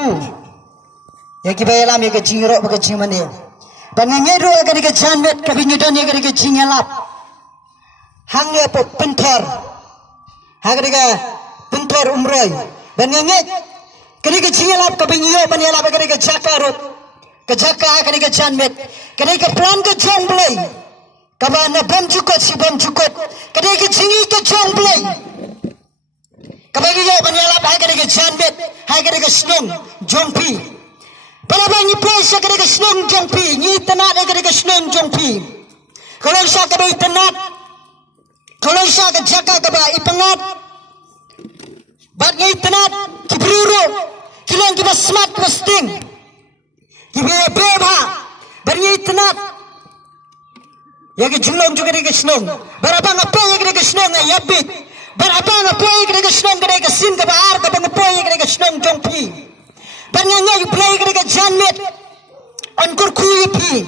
ku ya ki bayalam ya ke jingro ba ke jingmane ban ngero ga ke janmet ka binyudan ya ke jingelap hang ya po pentor ha ga pentor umroy ban nget ke jingelap ka binyo ban yalap ga ke jakarut ke jaka ga ke janmet ke plan ke jongblay kabana bom cukot si bom cukot ke jingi ke jongblay kabagi ya ban yalap ha ga ke janmet ha ga ke snong jongpi Para bangi presa kada ke senang jongpi, ni tenat kada ke senang jongpi. Kalau sa kada tenat, kalau sa kada jaga kada ipangat, bat ni tenat kibruro, kilang kiba smart posting, kiba beba, bani tenat. Ya ke jumlah juga kada ke senang, berapa ngapa ya kada ke senang ayabit, berapa ngapa ya kada ke senang kada ke sin kada ar kada ngapa ya kada ke senang jongpi. Banyaknya you play kerja janmet, angkur kuih pi,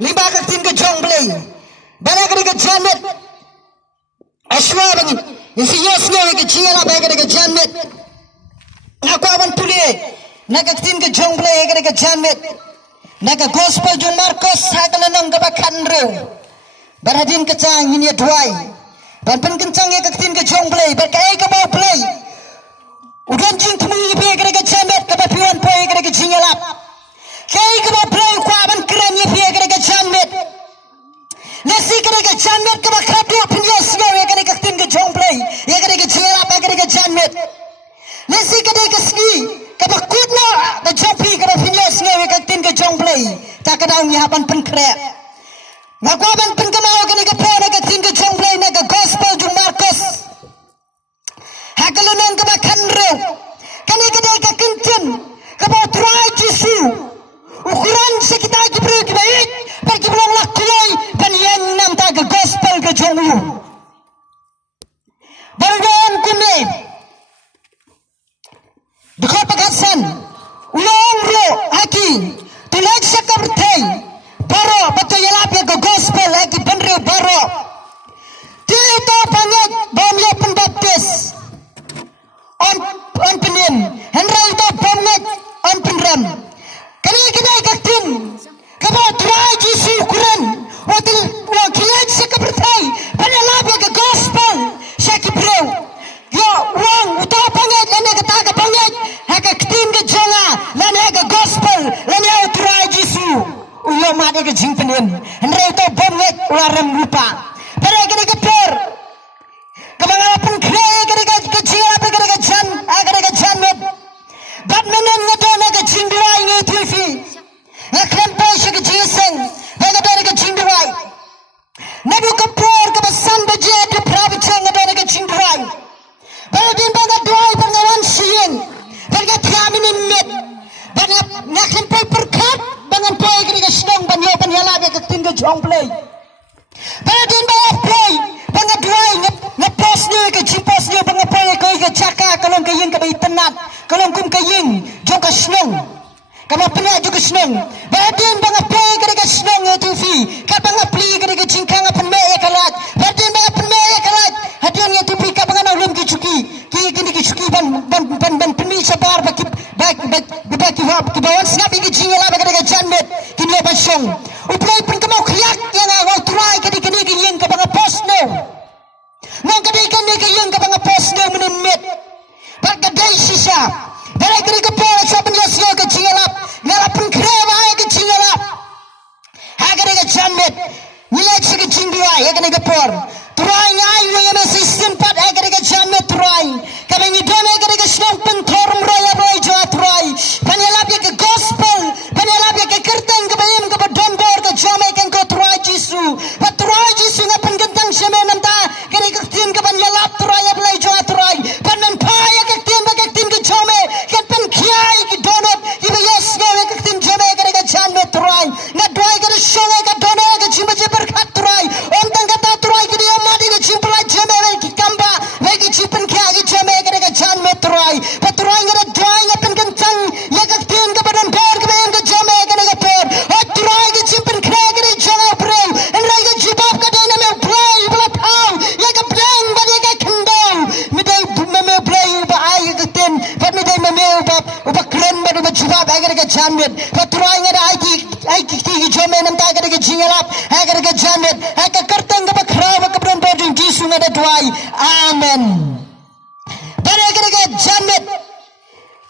lima kertin ke jong play, banyak kerja janmet, aswa bang, isi yasnya ke ciala banyak kerja janmet, nak awan pulih, nak kertin ke jong play kerja janmet, nak gospel John Marcos hagalanong kabakan rew, berhadin kecang ini dua, dan penkecang ya kertin ke jong play, berkai kabau play. Udan jing tumi pe kerja janmet kebapian pe kerja jingelap. Kai kebaprai kuaban keren ye pe kerja janmet. Nasi kerja janmet kebakatu punya semua ye kerja tin ke jongplay ye kerja jingelap ye kerja janmet. Nasi kerja ski kebakutna ke jongpi kerja punya semua ye kerja tin ke jongplay. Tak kadang ye hapan penkret. Ngakuaban penkenal kerja pe kerja tin ke jongplay naga gospel John Marcos. Hagalunan kebakan rew, kani kedai kekencen, kebau try jisu, ukuran sekitar kibru kibaik, pergi belum lakulai, kanian nam tak ke gospel ke jonglu. Barang kune, dekor pagasan, ulang ro haki, tulak sekertai, baro betul yalap ya ke gospel lagi penrew baro. Tito banyak bamya penbaptis. On penin, Henry itu bomnet on penram. Kali kita ikatin, kabau try jisu kuran, wakilat sekebertai, penelap ke gospel, sakibro. Yo, wang utah pangat, lana kata pangat, haka ketim ke jonga, lana ke gospel, lana try jisu. Ulo mati ke jing penin, Henry itu bomnet waram lupa. Pada kita keper. Kebangapan kaya kerja kecil apa kerja jan, kerja janmet. Badminton ngadona ke cingduai ni TV. Ngaklampai ke jiseng, ngadona ke cingduai. Nabu kapur ke besan bajet ke pravicang ngadona ke cingduai. Badin bangat duai pengawan siang, bangat kami nimit. Bangat ngaklampai perkat, bangat pai kerja senang banyo panyala ke tinggal jongplay. Badin bangat play. Bangat duai ngepost ni ke cimpos ni bangapai ke caka kalau ke ying ke bayi tenat kalau kum ke ying jong ke senang kalau penat juga senang badin bangapai ke senang ya TV ka bangapli ke cingkang apan me ya kalat badin bangapan me ya kalat hadian ya TV ka bangan ulum ke cuki kini ke cuki ban peni sabar baki ke bawan snap ke jingela ke janmet kini basong uplay pun kemau khiak yang awal try ke ying ke bangapos no nong kadai ke yang ke bangapos no menimit bak kadai sisa dari ke pol saben yasyo ke jingelap ngalapun kreva ke jingelap ha ke janmet nilai ke jingdua ya ke por try ngai yang sistem pat ha ke janmet try kami ni dona ke senang pentorum roya roy jo try panelap ke gospel panelap ke kerten ke bayim ke donbor ke jam janmet patrai ngada ai ki jome nam ta ga jingalap agar ga janmet aka kartang ga khara ga pran bodin jisu ngada duai amen bare ga janmet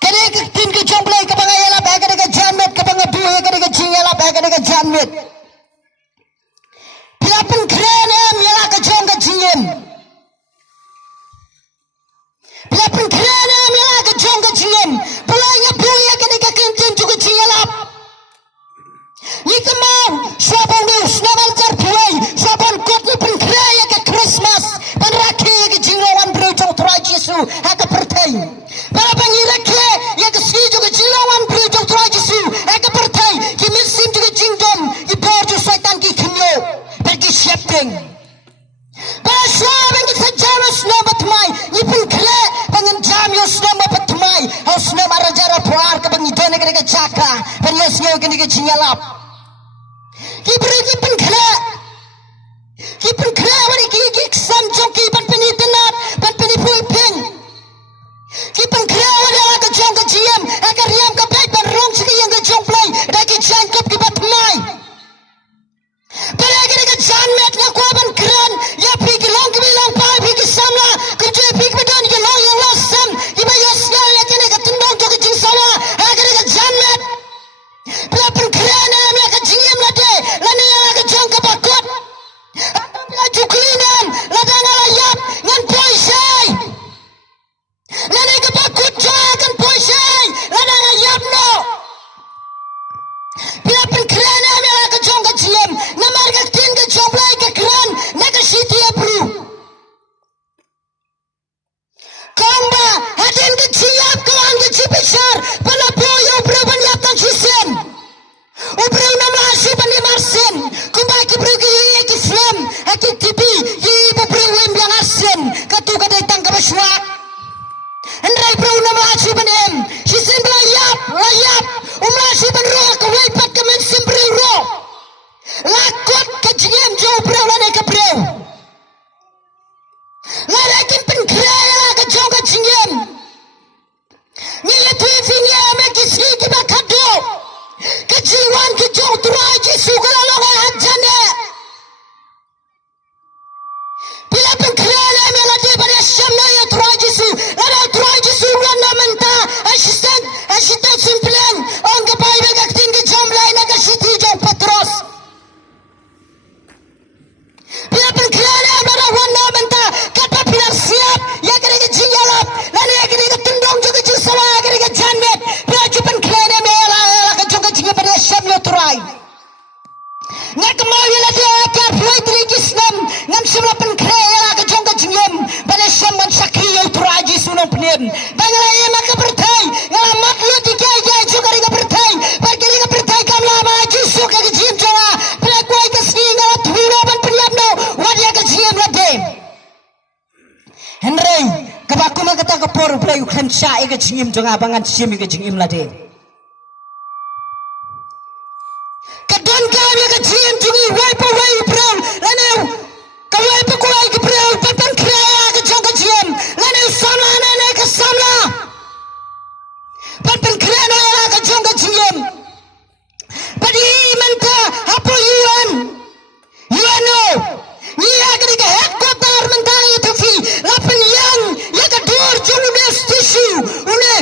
kare ka tin ga jomblai ka bangayala agar ga janmet ka bangabu agar ga jingalap agar ga janmet Pilapun keren yala ka jom ga jingem Pilapun keren yala ka jom ga jingem Pelanya punya ka kintin juga jingalap Ni kemau sabon news namal jar pulai sabon kot ni pun keren ka Christmas pan rakhe ka jinglawan bro jong trai Jesu aka pertai para pangirake ya ka si juga jinglawan bro jong trai Jesu aka pertai ki misim juga jingdom ki borju syaitan ki khinyo pergi shifting para sahabat ki sajawas na batmai ni pun keren pangan jam yo snama batmai haus na marajara puar ka bangi done ka chaka pan yes yo ka jingalap Ki pun kena wani ki sam jong ki pan peni tenar pan peni pui peng ki pun kena wani aga jong ka jiam aga riam ka baik pan rong sigi yang ka jong play da ki jan kap ki bat mai pada aga ka jan met na ko ban kran ya pi ki long ki long pa pi ki samla ku je pi ki dan ki long yang los sam ki ba yos ya ya ki ka tundong to ki jing sawa aga ka jan met pada pun kran na ka jiam la de la ni aga jong ka bakot Juklinan ladang alayap ngan poisai Lanai ke bakut kan poisai ladang alayap no Bila penkerana mela ke jong ke jiem Namar ke tin ke jong play ke keran Naka siti abru Kongba hadin ke jiap kawan ke jibisar Pala boyo bro banyap tan jisen Ubro namla si bani marsen Kumba ki bro ki ki flem Aki tipi yi bro wem yang asen Katu kadai tang ka baswa Andrai bro namla si banem Si sen layap Umla si ban ro ka wai pat ka men sim bro ro Lakot ka jiem jo bro lane ka bro Lare kim pen kraya ka jong ka jiem Ni tu finya me ki si ki ba kado Kejiwan ki jong turai Jesu kala longa hajane Bila pun kerana meladi pada syamna ya turai Jesu Lada turai Jesu wana menta Asisten simpilan Ang kapai begak tinggi jamlai naga siti jong Petros Bila pun kerana lada wana menta Kata pilar siap Ya kena ke jingalap Lada ya kena ke tundong juga jisawa Ya kena ke janmet Bila cuman kerana meladi pada syamna turai Nga kemawi la dia akar flight rigis nam ngam simla pen krea ka jong ka jingem pada syamman sakri yo turai Jesu no pnem bangla ye maka bertai ngala mak lu tiga ya juga ri ka bertai pergi ri ka bertai kam la ma Jesu ka jim jora pada kuai ka sni ngala thuiro ban priam no wadia ka jim la de Henry kabaku ma kata ka por play kan sha e ka jim jonga bangan jim ka jim la de Kadon kami ke jim jungi wai pa wai brown lanau kawai pa kuai ke brown patan kraya ke jong ke jim lanau samla nane ke samla patan kraya na ke jong ke jim padi menta hapo yuano ni agri ke headquarter menta itu fi lapan yang ya ke dur julu stisu une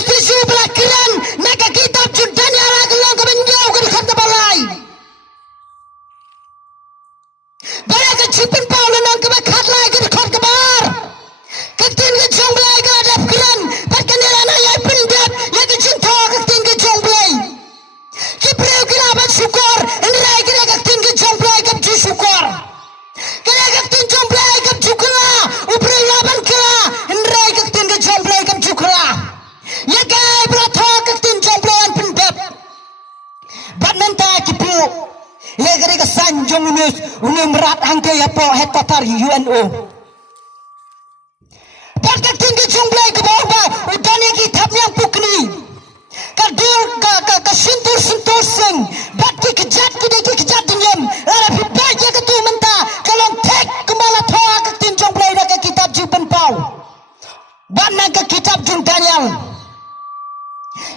stisu belakiran maka kitab judan ya lagi long ke benjau ke dekat balai Bara ke cipin paulan nang ke bakat lai ke dekat ke bar Ketin ke jong belai ke adap keran Perkendilan ayah pendap ya ke cinta ketin ke jong belai Kipreu kira abad syukur Enrai kira ketin ke jong belai ke ju syukur Kira ketin jong belai ke ju kela Upreu laban kela Enrai ketin ke jong belai ke ju kela Ya kai berata ketin jong belai pendap Badmenta kipu Legeri ke sanjung unyum berat angke ya po hetotar UNO. Pada tinggi jumlah ke bawah udah ni kitab yang pukni. Kadul ke sentur sing. Bagi kejat diam. Lalu pipai je ketu mentah. Kalau tek kembali toa ke tinjong belai ke kitab jupen pau. Bana ke kitab jung Daniel.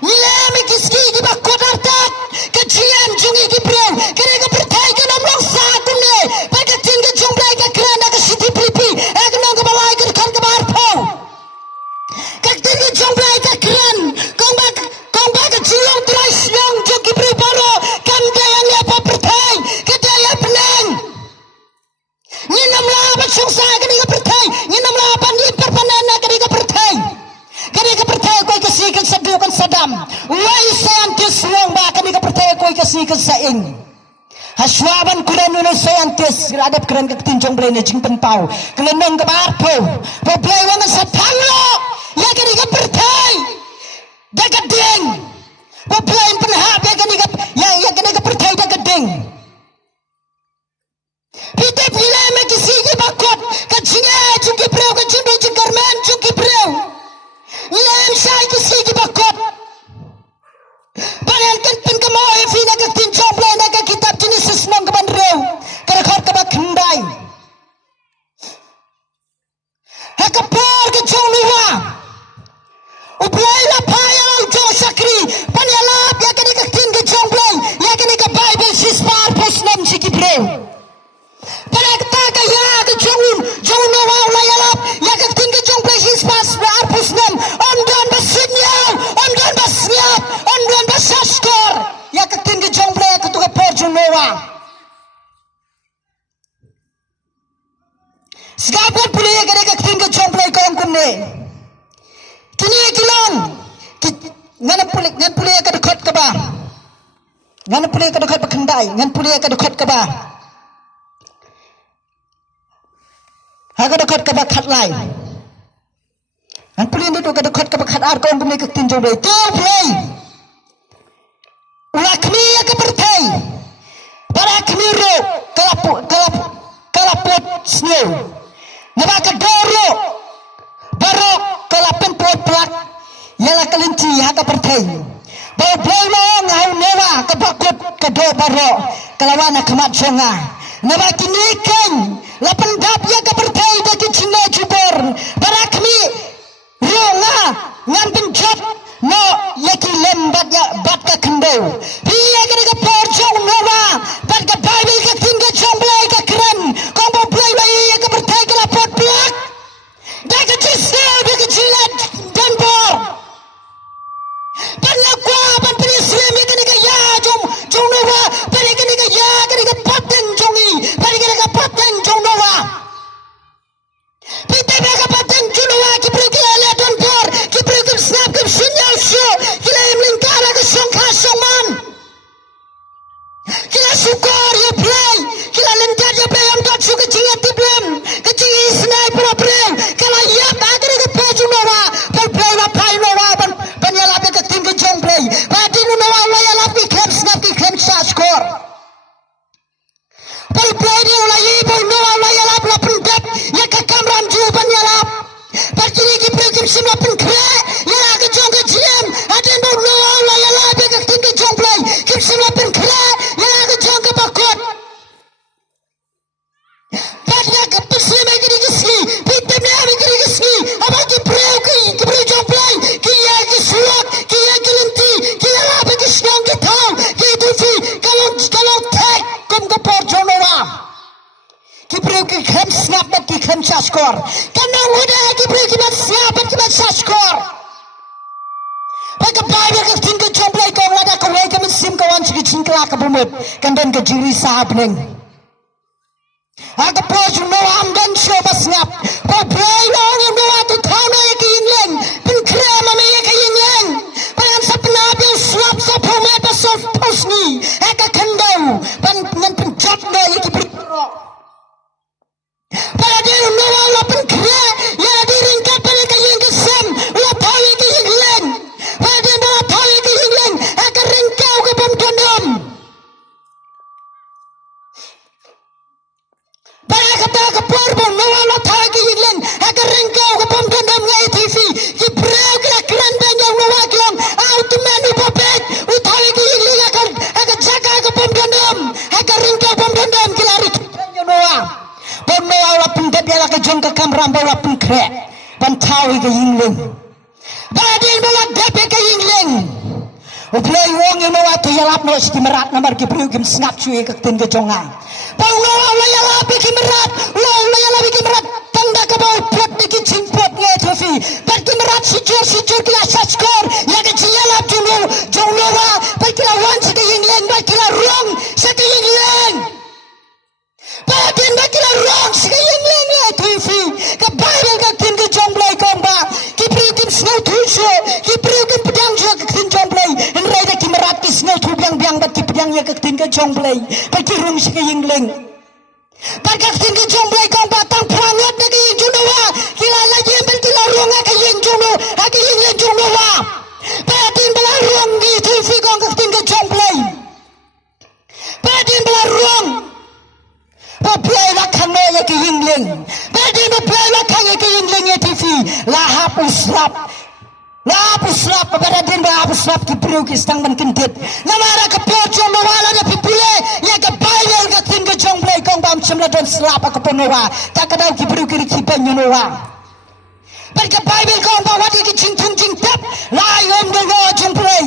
Ia kiski ki bakot artat kajian jungi ki breu kene ka pertai ka nam long sa kumne pada ting ka jomblai ka krana ka siti pipi ek nong ka balai ka kan ka bar pho ka ting ka jomblai ka kran kong ba ka jiong trai siong jo ki breu baro kan ka yang ya pa pertai ka daya penang ni nam la ba chung sa ka ni ka pertai ni nam la ban ni perpanana ka ni ka pertai kani ka percaya kau kasikan sadukan sadam wai sayantis long ba kani ka percaya kau kasikan saing haswaban kuran nuno sayantis gradap keren ka tinjong blene jing penpau kelenong ka barpo po play wang sa tanglo ya kani ka percaya dagat ding po play penhap ya kani ka percaya dagat ding pite pila me kisi ki bakot ka jinga jungi preu ka jindu jingarman jungi preu Ilam saya kisi ki bakot. Panelkan pin kemau evina ka tinjong blay na ka kitab Genesis nang ka banrew. Karakot ka bakhandai. Hakapor ka jong luwa. Ublay la paya lang jong sakri. Panyalap ya kani ka tin ka jong blay. Ya kani ka Bible sispar posnam si ki brew. Panagta ka ya ka jong luwa ulayalap. Ya ka tin ka jong blay sispar posnam. Omdan basinyaw, omdan basnyap, omdan basaskor. Ya ketin ke jomble ya ketuka porjun noa. Segapun pulih ya kena ketin ke jomble kau kumne. Kini kilong, ngan pulih ya kedekot keba. Ngan pulih ya kedekot bekendai, ngan pulih ya kedekot keba. Haga dekot keba katlai. An pulih itu kada dekat ke bakat ar kau kumne ke tinjau deh. Tuh play. Lakmi ya ke pertai. Para kami ro kalapot snow. Nama ke doro. Baru kalapin pot plak. Yalah kelinci ya ke pertai. Bau boy mo ngau newa ke bakut ke do baru. Kalawana kemat jonga. Nama kini kan. Lapan dap ya ke pertai bagi Cina jubor. Para kami Ronga ngan penjat no yaki lembat ya bat ka kendo dia kena ka porjong nova bat ka Bible ka tingga jomblai ka keren kombo play bai ya ka bertai ka lapot plak dah ka jisna dah ka jilat dan bor panna kwa ban penislim ya kena ka ya jong nova bani kena ka ya kena ka paten jongi bani kena ka paten jong nova pita ka paten jong nova ki snap ke sinyal show kila imlingkara ke songkha songman kila sukor ya play kila lentar ya play am dot suka jinga tiblem ke jingi sniper play kala ya bagre ke peju nora play na pai nora ban ya labe ke ting ke jong play pati nu nora la ya labe klem snap ki klem sa score play ni la yi boy nora la ya labe la pundet ya ke kamram ju ban ya labe Pergi ke pergi semua penkre, ya ke jong ke jam, ada yang baru lah ya lah betul tinggi jong play, ke semua penkre, ya ke jong ke bakot. Pada ke pesli lagi di sini, kita ni lagi di sini, apa ke preu jong play, kia ke suak, kia ke lenti, kia lah betul siang ke tang, kia tu kalau tag kom ke porjong noa. Kipreu ki khem snap bat ki khem sa skor kana udah kipreu ki bat snap bat ki bat sa skor pada pada ke ting ke jomblai kau lada kau lagi kami sim kawan segi cingkla ke bumut kandan ke jiri sahab neng aga poj no am dan show bat snap pa play no no tu thau no ke ingleng pin krem me ke ingleng pan sapna bil slap sa phome ta soft post ni aga khandau pan ngan pin jat no ki pro Pada dia nawa lapan kira, ya di ringkat pada kaya kesem, la tahu ke England. Pada dia nawa tahu ke England, akan ringkau ke bom kandam. Pada kata ke porbo nawa la tahu ke England, akan ringkau ke bom kandam ngai TV. Kipreu kira keran banyak nawa kelam, automani popet, utahu ke England akan jaga ke bom kandam, akan ringkau bom kandam kira ringkau nawa. Bom awal pendet dia lagi jong ke kamram bawa pengkrek, bantawi ke England. Badin bawa depe ke England. Ublay wong ino ato yalap no istimerat namar kibriu kim snap cuy kaktin ke jonga. Pau no ulay yalap kimerat, ulay yalap kimerat tanda ka bau pot diki cimpot ye tofi. Par kimerat sicur kila saskor ya ke yalap junu jonglowa par kila wan sike yinglen par kila rong sike yinglen. Padin par kila rong sike yinglen ye tofi. Ka Bible kaktin ke jonglay komba. Kibriu kim snow tuisho, kibriu kim pedang jo kaktin jonglay. Snow tu biang bat ki pedang ya kaktin ke jongblay pa ki rung si ke yingling pa kaktin ke jongblay kong batang prangot na ke yingjunawa kila lagi embel kila rung ke yingjuno ke yingjunawa pa din bela rung gi tv kong kaktin ke jongblay pa din bela rung pa play la kano ya ke yingling pa din play la kano ya ke yingling ya tv lahap usrap Lapus-lap kepada din lapus-lap ki priu ki stang ban kintit namara ka pocho mawala na pipule ya ka Bible ka tin ka jongblay kong bam chimla don slap ka ponowa ta ka daw ki priu ki ban yunowa par ka Bible kong ba wadi ki ching tap lai do go jongblay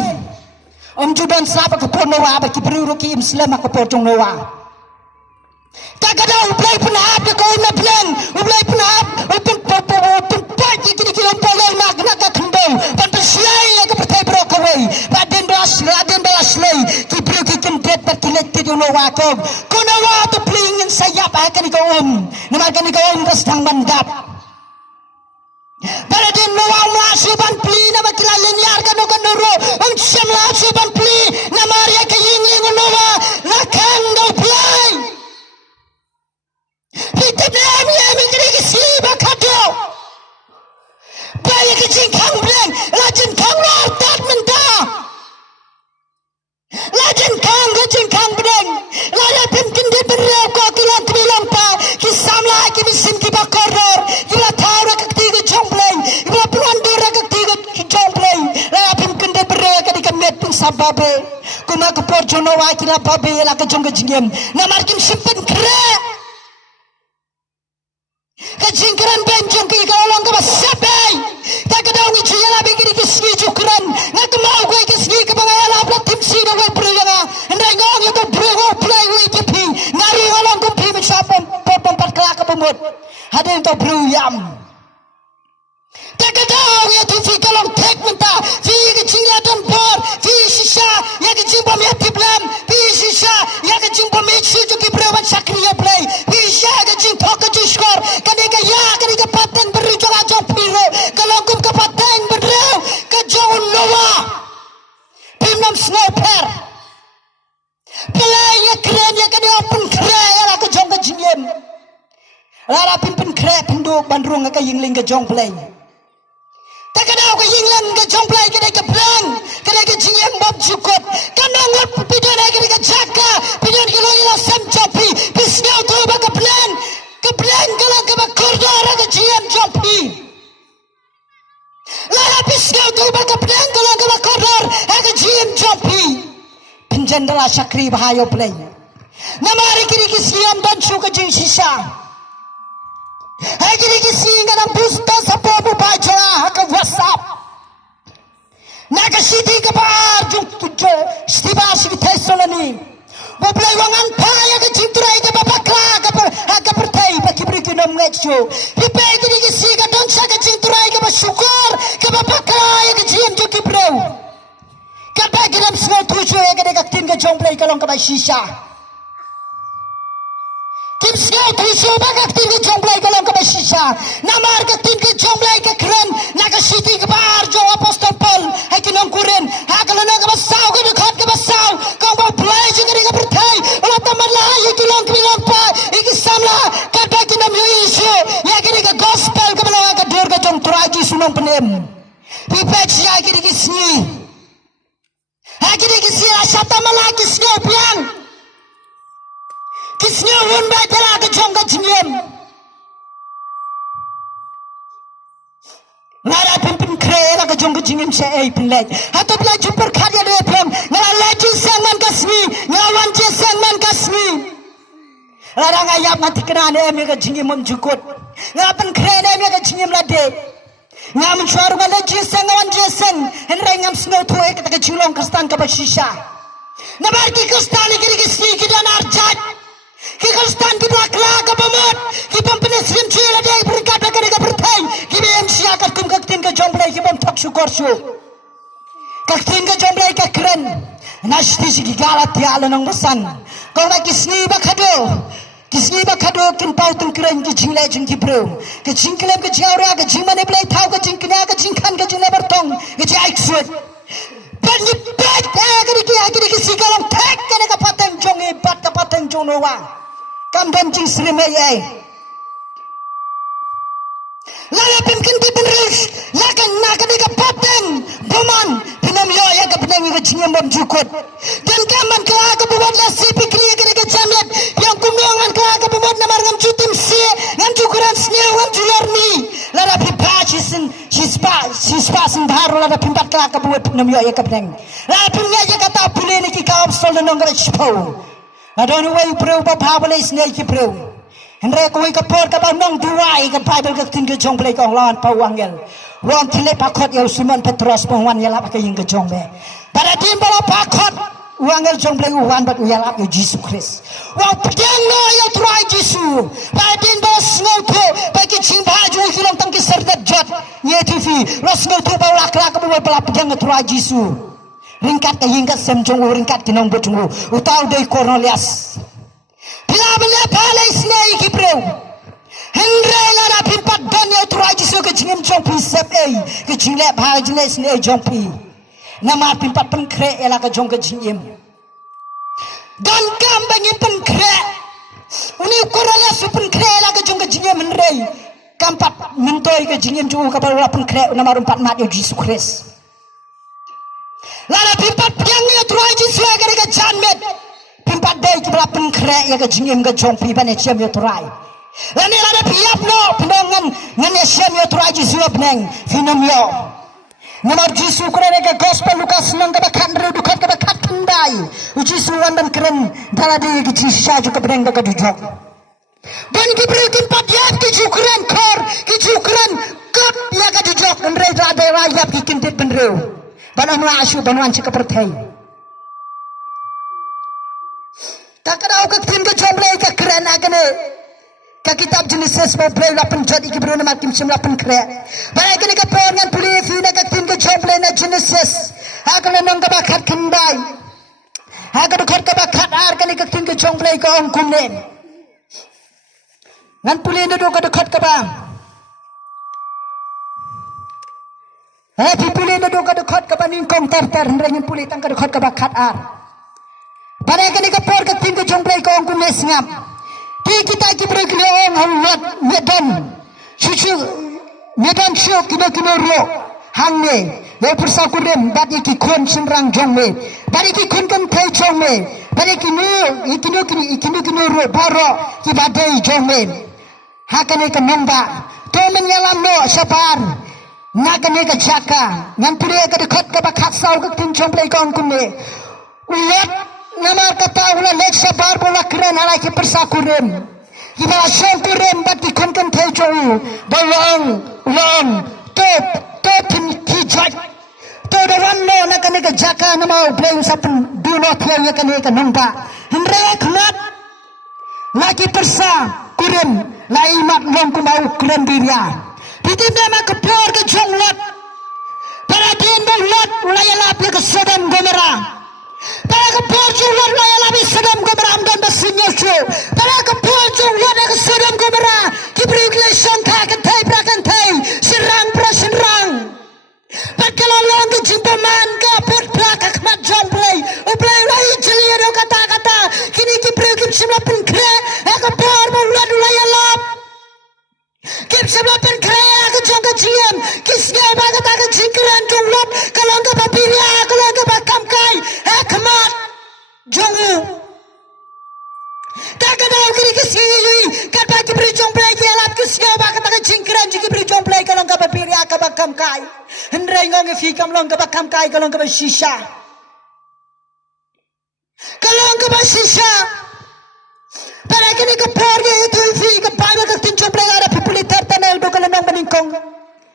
ju don slap ka ponowa ba ki priu ki Islam ka potong nowa ta ka daw play punahap ka na plan ublay punahap upin pagi kini kilom polol magna ka Pantaslay yang kepertai berokawai. Badan baslay. Kibriu kikin dead pertilet yung nawakog. Kung nawa to pling yung sayap akan ikaw Namakan ikaw kasdang mandap. Para din nawa masuban pli na magkilalinyar kano kanuro. Ang siyam masuban pli na Maria kayingling nawa. Lakang daw play. Pitip na aming kirikisiba kato. Baik kecing kang bleng, lajin kang wartat menta. Lajin kang kecing kang bleng, lala pimkin di berau kau kilang kilang pa, kisam lah kimisim kiba koror, kila tahu rakak tiga jombleng, kila pelandur rakak tiga jombleng, lala pimkin di berau kadika meting sababe, kuna kepor jono wa kila babe la kejong kejingem, namar kim simpen kre. Kejingkeran benjong ki kalong ka sabay ta kadaw ni chiyala bigiri ki sgi jukran na kemau ko ki sgi ka bangala apla timsi na we priyanga ndai ngong yo brego play we ki pi ngari walong ko pi misapon popon parkla ka pemut hadin to bruyam ta kadaw yo tu fi kalong tek menta fi ki chingla don bor fi shisha ya ki jimbo me tiblam fi shisha ya ki jimbo me chi jo ki brewa sakriya play fi shisha ka jing thok ka skor kadika ya kadika pateng beri jo ajo piro kalau kum ka pateng beri ka jo nowa pimnam sniper play ya keren ya kadika open kre ya la ka jong ka jingem lara pimpin kre pinduk bandrung ka yingling ka jong play tak ada aku yinglang ke jomplay ke dek blang ke dek jingem bob jukot kanangot pidon ke dek jaka pidon ke lo ila sam chopi pisngau tu ba ke blang kalau ke ba kordor ke jingem chopi la pisngau tu ba ke blang kalau ke ba kordor ke jingem chopi pinjandala sakri bahayo play namari kiri kisiam dan suka jing sisa hai kiri kisinga ng busto sa popo pajala haka WhatsApp nakasiti ka pa jung tujo stiba si tesonani boblay wangan paya ka jintray ka babakla ka pertay pakibri ko ng ngetso hipe kiri kisinga don sa ka jintray ka basukor ka babakla ka jim jo kibro kapag kiram snow tujo ka dekaktin ka jongplay ka lang ka ba shisha Tim snow tujo bakak tin ka jomblay ka lang ka ba shisha namar ka tin ka jomblay ka kren nakasiti ka bar jo apostol Paul ay kinongkurin hakala na ka basaw ka dukhat ka basaw kung ba play jing ka bertay wala tamar lahay ikilong pa ikisamla kada kinam yu isu ya kini ka gospel ka balawa ka dur ka jong turagi sunong penem pipet siya kini kisni kini kisni asata malaki snow piang Kisnya wun ba tala ka jong ka jingem ngara pimpin krela ka jong ka jingem sa ay pinlay hato pala jumper kaya do epem ngara laji sangman kasmi ngara wanji sangman kasmi ngara ngayap mati kana eme ka jingem mom jukot ngara pin krela eme ka jingem lade ngam suar ngale jisen ngawan jisen henry ngam snow tu ek tak julong kristan ka basisha nabar ki kristan ki sni ki dan arjat ki kristan ki bakla ka pamot ki pampene sim chila dai berkat ka ka berthai ki bem sia ka kum ka tin ka jomblai ki bam thak syukur su ka tin ka jomblai ka kren nashti si ki galat ya lanang basan kau na kisni bakado kin pau tung kren ki jingle jing ki bro ki jingklem ki jawra ki jingmane play thau ki jingkna ki jingkhan ki jingle bertong ki jai suit ban ni bet agri ki sigalang thek kana ka pateng jong e bat ka pateng jong no wa kam dan jing sri me ai lala pim kin ti bin ris lakan na ka ka pateng boman pinam yo ya ka pinam ki jingem bam jukot dan kaman ka ka buat la sipi kli ka jamet yang kumongan ka ka buat na margam chutim si ngam jukuran sneu ngam jularni lala pi pachisin sispa sendharo lala pimpat ka buat pinam yo ya ka pinam lala pimnya ya ka ta pule ni ki ka absol no ngara chpo adon way pro ba phabale snei ki pro Henry ko ka por ka ba nong durai ka Bible ka tin ka jong play ka lan pa wangel ron thile pakot yo Simon Petros pangwan ya la ka ing ka jong be para tim bala pakot wangel jong play wan bat ya la yo Jesus Christ wa pedang no yo try Jesus pa tin ba sngo to pa ki ching ba ju hilong tam ki serdat jot ye tv ro sngo to ba la ka ba bala pedang try Jesus ringkat ka ing ka sem jong ringkat ki nong bo jong utaw dei Cornelius Pilabla palace na ikipro. Henry la na pimpat Daniel turai jisu ke jingem jompi sep ke jingle bha jingle sne jompi. Nama pimpat penkre ela ke jong ke jingem. Dan kam bangin penkre. Uni korala su penkre ela ke jong ke jingem Henry. Kampat mentoi ke jingem jong ke bala penkre nama rumpat mat yo Yesus Kristus. Lala pimpat yang ni turai jisu ke janmet. Pimpat day ki bala penkre ya ka jingem ga jong pi bane chem yo trai lani la na piap no pinangan ngan ya chem yo trai ji suap neng finom yo namar jisu kure ga gospel lukas nang ka bakhan ru dukat ka bakhat tandai jisu wandan kren dala de ki jisha ju ka breng ga dujok ban ki bre pimpat ya ki jukran khor ki jukran kap ya ka dujok ndre ra de ra ya ki kintit benreu banam la asu banwan chi ka perthai Takarau ka tin ka jomblai ka kren agane ka kitab Genesis mo play lapan jadi ki bro na makim sim lapan kre barai kene ka por ngan puli fi na ka tin ka jomblai na Genesis agane nang ka bakhat khandai agane khot ka bakhat ar kene ka tin ka jomblai ka ong kumnen ngan puli na do ka khot ka ba puli na do ka khot ka ba ning kong tar ngan puli tang ka khot ka bakhat ar pada kini kapor ke tim ke jomplay ko ang kunes ngap. Ti kita ki brekle ang hawat medan shu kino ro hangne le persa kurem badi ki khon senrang jongme badi ki khon kan thai jongme badi ki no ikino ro baro ki badai jongme hakane ka namba to men yalam no sapar nakane ka jaka ngam pure ka dekhot ka bakhat sau ka tim jomplay ko ang kunne ulat nama kata ulah lek sabar bola keren ala ki persakurem kita sempurem bati konten tejo balong top ki jaj to the one no nak jaka nama play sapen do not play ka nongba hendre khnat lagi persa kurem lai mat long ku mau keren diria pitin nama kepor ke jonglat para din bolat ulai lap ke sedam gomera para kepor jonglat ulai lap sedam gomera amdan basinya shu para kepor jonglat ke sedam gomera kibri klesang ka thai prakan thai sirang prasinrang patkalalong ke jimpaman ka pot plak akmat jomplay uplay lai jeli do kata kini kibri kimsimla penkre kepor bolat ulai lap Kip sebelah penkaya ke jong ke jiam kisnya bagat ke jingkran jonglat kalau ke papiria kalau ke bakam kai kemat jongu tak ada kiri kesini kat bagi beri jomplay ke alat kisnya bagat ke jingkran jiki beri jomplay kalau ke papiria ke bakam kai hendrai ngong ke fikam long ke bakam kai kalau ke shisha kalau ke shisha para kini ke porge itu fi ke Bible ke tin jomplay ada pipuli tertanel do kalau nang beningkong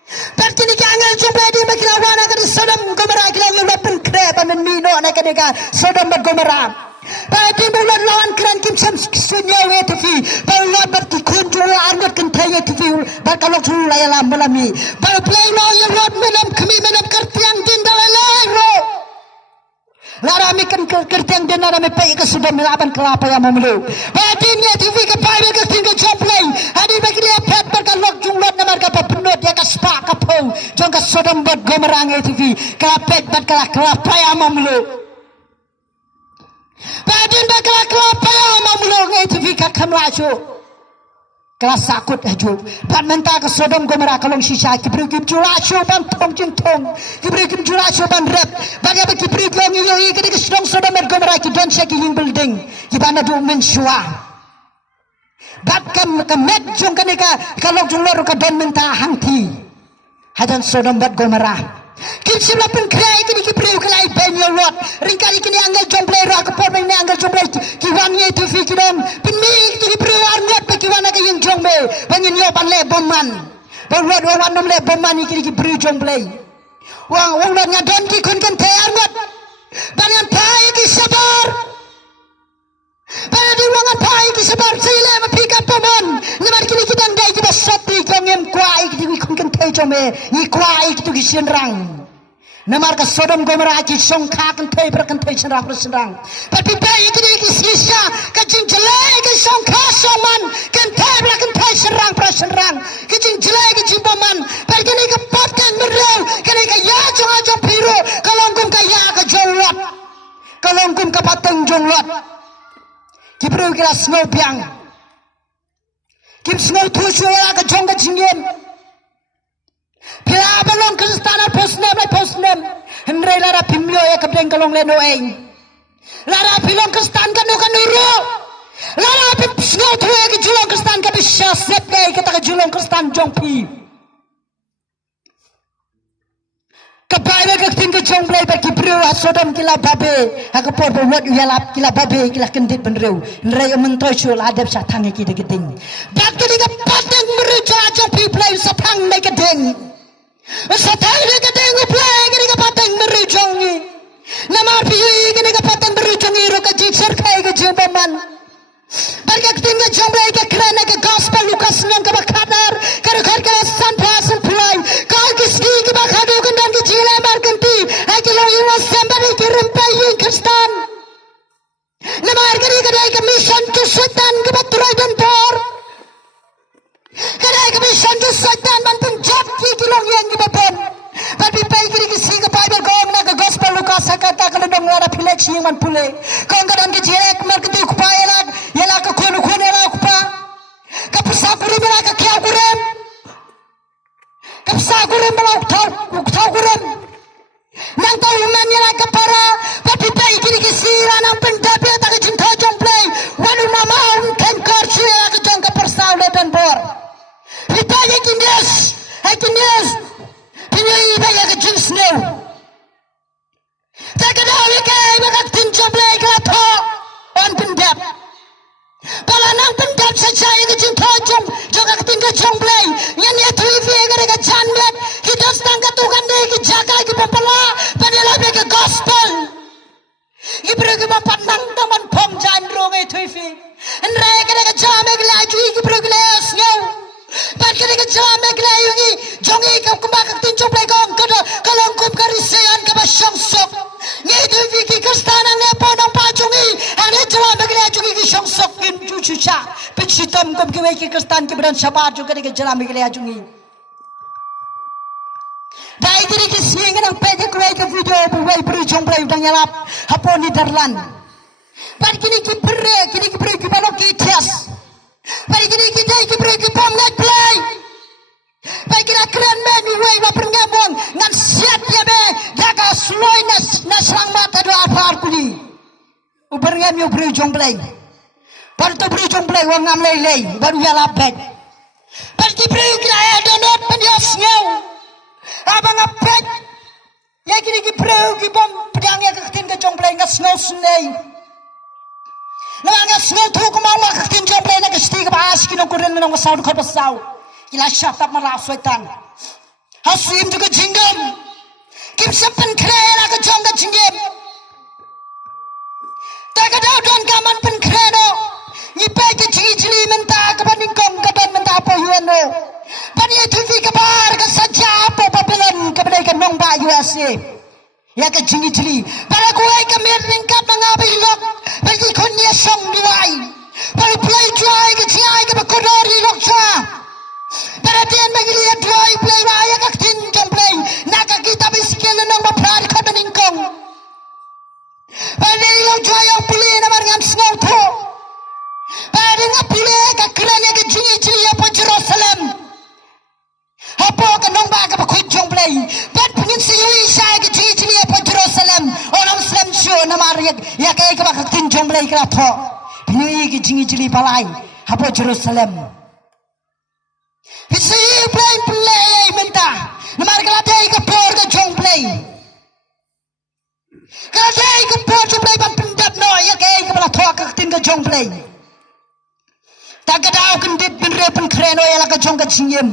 Perkini ki angel jumpa di makilawan akan Sodom Gomorrah kila ulat pun krep amen mino nak kena Sodom dan Gomorrah. Pada bulan lawan keran kim sam sunya we tefi. Bulan bertikun jua angot kentaya tefi. Berkalok jula yalam melami. Pada play lo yang lot menam kami menam kertiang din dalai lo. Lara mikan kertiang din lara me pai ke Sodom melaban kelapa yang memelu. Pada ni tefi ke pai ke tinggal joplay. Adi bagi dia pet berkalok jumlah namar ke penut dia ke spa ke pau. Jong ke Sodom buat Gomorrah ngai tefi. Kelapet berkelapa yang memelu. Badin bakal kelapa yang mamulung itu fika kamlajo. Kelas sakut ajo. Pan mentah ke Sodom Gomorrah kalong sisa kibru kim julajo ban tong jintong. Kibru kim julajo ban rep. Bagi apa kibru kim yang ini ke Sodom Gomorrah ki don seki yung building. Kibana do mensua. Bab kam kemet jong kanika kalong junglo ka don mentah hanti. Hadan Sodom Gomorrah. Kim sila pun kaya kini kibru kelai banyak lot. Ringkali kini anggal jomplay roh kepor ini anggal jomplay kiwannya itu fikiran. Pemil itu kibru arngot kiwana ke yang jomplay. Banyak nyoban le boman. Banyak orang nom le boman kini kibru jomplay. Wang lot ngadon ki kun kan te arngot. Banyak pai ki sabar. Banyak di wangan pai ki sabar sila mapikat boman. Namar kini kita ngai kita soti kongem kuai kini kun kan te jomplay. Ni kuai itu kisian rang. Namar ke Sodom Gomorrah ki songkha kan thai senrang. Tapi bai kini ki sisa ka jing jelai ki songkha soman kan thai senrang. Ki jing jelai ki jing boman. Pai kini ke pot kan merau kini ke ya jong piro kalongkum ka ya ka jonglot. Kalongkum ka pateng jonglot. Ki bro kira snow piang. Kim snow thu suara ka jong ka jingyen. Pila belum Kristen posnem Henry lara pimyo ya kebreng kalong leno eng lara pilong Kristen kanu kanuro lara pim snow tuwe ke julong Kristen ka bisya sep kay kita ke julong Kristen jongpi kabaya ke ting ke jongplay ba kibru Sodom kila babe aku por buat yalap kila babe kila kendit benreu Henry mentoy chul adab sa tangi kita geding bak kini ka pateng meruja jongpi play sa tang mai geding Satay ni kadang uplay kini kapatang merujongi. Namar piyi kini kapatang merujongi ro kajing serkai kajing paman. Barkak tinggal jomblay ke kerana ke gospel Lukas nang ke bakadar kerukar ke sanpasan pulai. Kal kisdi ke bakadu kendan ke jilai markanti. Hai ke loyi wasambari ke rempai yung Kristen. Namar kini kadang ke mission ke setan ke baturai dan por. Kadang ke mission ke setan mantan jab ki kilong yang ke bapan. Tapi pai kiri ke singa Bible gong na ke gospel Lukas kata kalau dong lara pilek sing man pule. Kau kadang ke jelek markanti kupaya lag. Yala ka kunu yala kupa. Kapsa kurim yala ka kya kurim. Kapsa kurim yala uktau kurim. Nang tau human yala ka para. Tapi pai kiri ke sira nang pendapi ata ka cinta jomplay. Wanu mama ken korsi yala ka jong ka persau ledan bor. Kita yakinis. Yakinis. Pinyayi baya ka jing snow. Takadawi kay makak tin jomplay ka to. On pendap. Palanang pendap saja yang kecil tajam, juga ketinggal jomblay. Yang dia TV mereka janmet, kita setangga tukan deh, jaga kita pempela, padahal mereka gospel. Ibu kita pandang teman pom jandrong TV. Mereka jamek lagi, ibu kita snow. Padahal mereka jamek lagi, jongi kembang keting jomblay kalau kum karisian kebasyang sok. Ni TV kita setanang apa nampak jongi, ane jamek lagi ki syang sok. Cuca, pecitam kum kiwai ki Kristen ki beran sabar juga di jalan mikir ajungi. Dai kiri ki singa nang pede kiwai ki video buai beri jomplay udang yalap hapon di darlan. Bar kini ki beri ki balok ki tias. Bar kini ki dai ki beri ki pom net play. Bar kira keren men mi wai wa perngamon ngan siap ya be jaga sloy na sang mata do apar kuni. Uberngam yo beri jomplay. Baru tu beri jomplay wang ngam lei baru ya lapet. Pergi beri kira donot pendiasnya. Abang apet. Ya kini ki beri ki bom pedangnya keketin ke jomplay ngas snow sunday. Nama ngas snow tu kumau lah keketin jomplay nak kesti ke bahas kini kuren nang masau kau pasau. Kila syafat marah suetan. Hasim juga jinggam. Kim sepen kera ke jong ke jinggam. Tak ada dan kaman pen kreno. Nyipai ke jili mentah ke paningkong ke dan mentah apa yuano. Pani itu fi kabar ke saja apa papelan ke bedai ke nong ba USA. Ya ke jili. Para kuai ke mer lingkap mengabil lok. Bagi konya song duai. Para play juai ke jiai ke bakodori lok cha. Para tian bagi lihat duai play raya ke tin jom play. Naka kita bisikil nong ba prar ke paningkong. Para lok juai yang pulih namar ngam snow tho. Para ngap pulih ke kerana ke jili apa Jerusalem. Apa ke nong ba ke bakut jom play. Pat pengin siui saya ke jili apa Jerusalem. Orang Islam sure namar ya ke bakut tin jom play ke tho. Pengin ke jili balai apa Jerusalem. Isi play mentah. Namar ke latih ke por ke jom play. Kalau saya ikut pojok play ban pendap no, ya kaya kepala tua keketin ke jong play. Tak kedau kendit benre pen kreno ya lah ke jong ke cingyem.